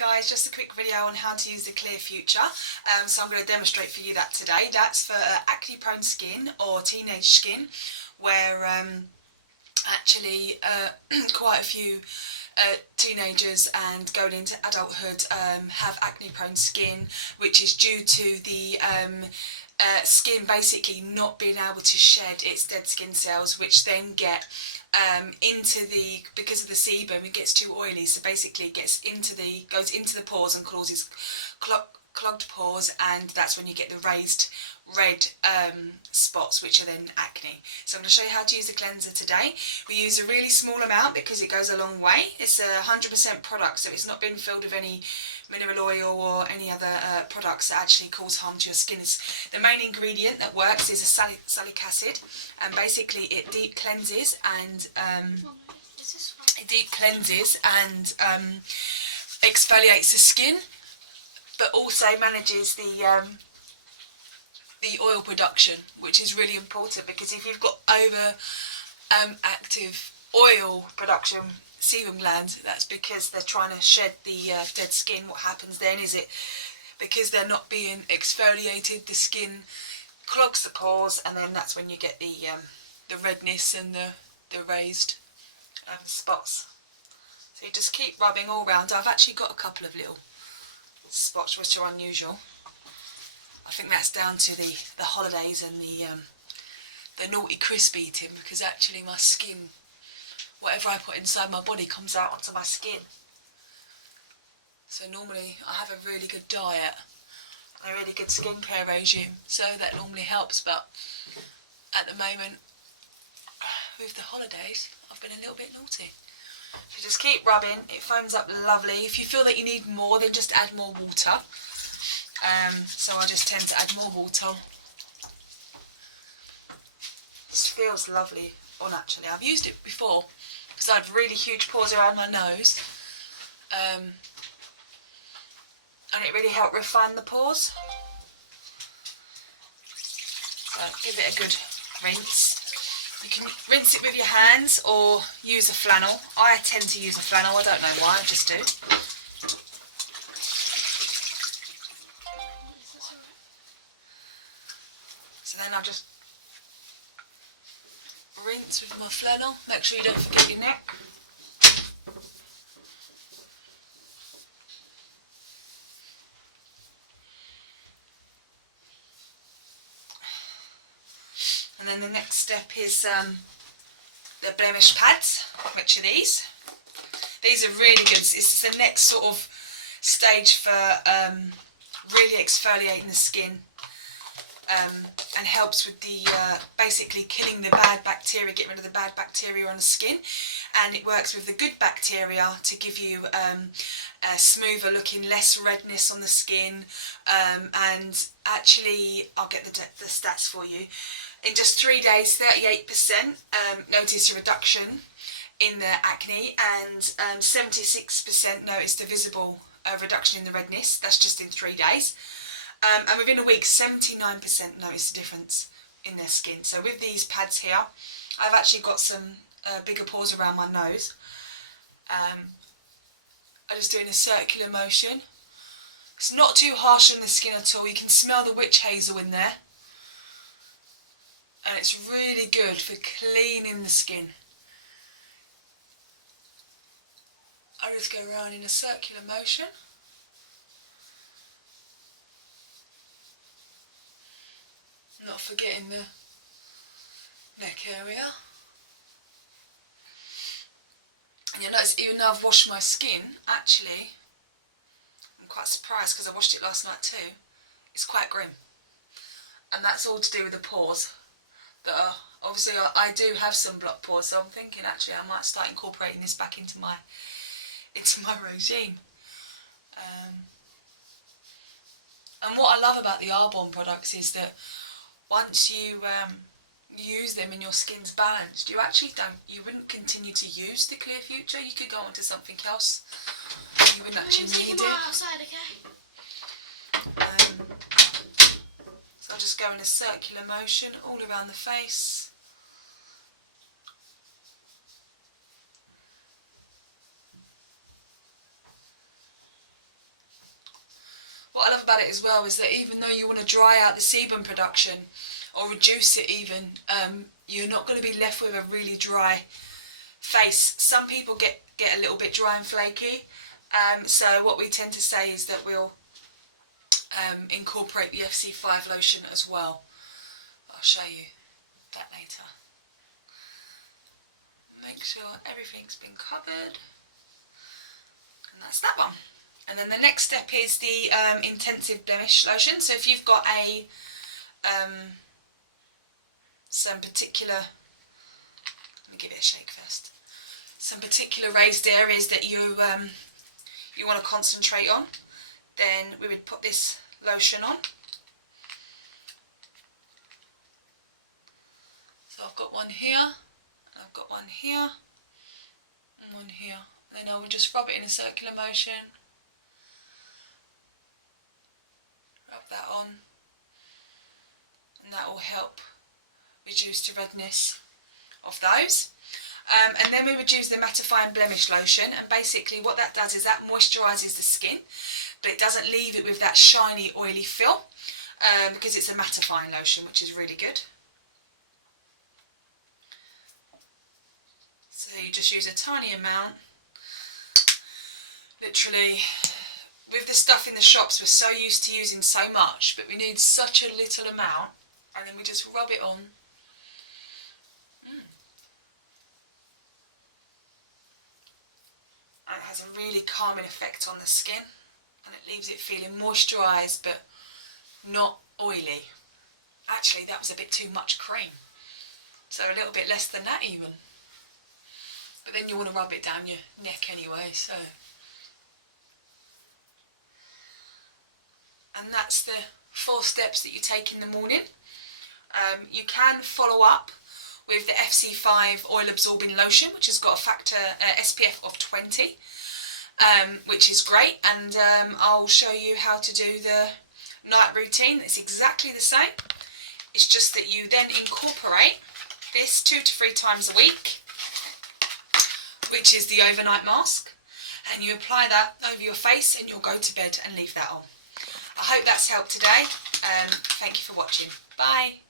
guys, just a quick video on how to use the Clear Future. So I'm going to demonstrate for you that today. That's for acne prone skin or teenage skin where actually quite a few teenagers and going into adulthood have acne prone skin, which is due to the skin basically not being able to shed its dead skin cells, which then get because of the sebum, it gets too oily, so basically it goes into the pores and causes clogged pores, and that's when you get the raised red spots, which are then acne. So I'm going to show you how to use the cleanser today. We use a really small amount because it goes a long way. It's a 100% product, so it's not been filled with any mineral oil or any other products that actually cause harm to your skin. The main ingredient that works is a salicylic acid, and basically it deep cleanses and exfoliates the skin, but also manages the oil production, which is really important, because if you've got over active oil production sebum glands, that's because they're trying to shed the dead skin. What happens then is because they're not being exfoliated, the skin clogs the pores, and then that's when you get the redness and the raised spots. So you just keep rubbing all round. I've actually got a couple of little spots which are unusual. I think that's down to the holidays and the naughty crisp eating, because actually my skin, whatever I put inside my body comes out onto my skin. So normally I have a really good diet, a really good skincare regime, so that normally helps, but at the moment with the holidays I've been a little bit naughty. So just keep rubbing, it foams up lovely. If you feel that you need more, then just add more water. So I just tend to add more water. This feels lovely on, actually. I've used it before because I had really huge pores around my nose, and it really helped refine the pores. So give it a good rinse. You can rinse it with your hands or use a flannel. I tend to use a flannel, I don't know why, I just do. So then I'll just rinse with my flannel. Make sure you don't forget your neck. And then the next step is the blemish pads, which are these. These are really good. It's the next sort of stage for really exfoliating the skin, and helps with the basically killing the bad bacteria, getting rid of the bad bacteria on the skin, and it works with the good bacteria to give you a smoother looking, less redness on the skin, and actually I'll get the stats for you. In just 3 days, 38% noticed a reduction in the acne, and 76% noticed a visible reduction in the redness. That's just in 3 days. And within a week, 79% noticed a difference in their skin. So with these pads here, I've actually got some bigger pores around my nose. I'm just doing a circular motion. It's not too harsh on the skin at all. You can smell the witch hazel in there. And it's really good for cleaning the skin. I just go around in a circular motion. Not forgetting the neck area. And you'll notice, even though I've washed my skin, actually, I'm quite surprised because I washed it last night too, it's quite grim. And that's all to do with the pores. That are, obviously I do have some blocked pores, so I'm thinking actually I might start incorporating this back into my regime. And what I love about the Arbonne products is that once you use them and your skin's balanced, you wouldn't continue to use the Clear Future. You could go on to something else. You wouldn't actually need it. Outside, okay? So I'll just go in a circular motion all around the face. what I love about it as well is that even though you want to dry out the sebum production or reduce it even, you're not going to be left with a really dry face. Some people get a little bit dry and flaky, so what we tend to say is that we'll incorporate the FC5 lotion as well. I'll show you that later. Make sure everything's been covered, and that's that one. And then the next step is the intensive blemish lotion. So if you've got a some particular, let me give it a shake first, some particular raised areas that you you want to concentrate on, then we would put this lotion on. So I've got one here, I've got one here, and one here. And then I will just rub it in a circular motion. Rub that on, and that will help reduce the redness of those. And then we would use the mattifying blemish lotion, and basically what that does is that moisturises the skin, but it doesn't leave it with that shiny oily feel, because it's a mattifying lotion, which is really good. So you just use a tiny amount. Literally, with the stuff in the shops, we're so used to using so much, but we need such a little amount, and then we just rub it on. And it has a really calming effect on the skin, and it leaves it feeling moisturised but not oily. Actually, that was a bit too much cream, so a little bit less than that even. But then you want to rub it down your neck anyway, so. And that's the 4 steps that you take in the morning. You can follow up with the FC5 oil absorbing lotion, which has got a factor SPF of 20, which is great, and I'll show you how to do the night routine. It's exactly the same. It's just that you then incorporate this 2 to 3 times a week, which is the overnight mask, and you apply that over your face and you'll go to bed and leave that on. I hope that's helped today. Thank you for watching. Bye.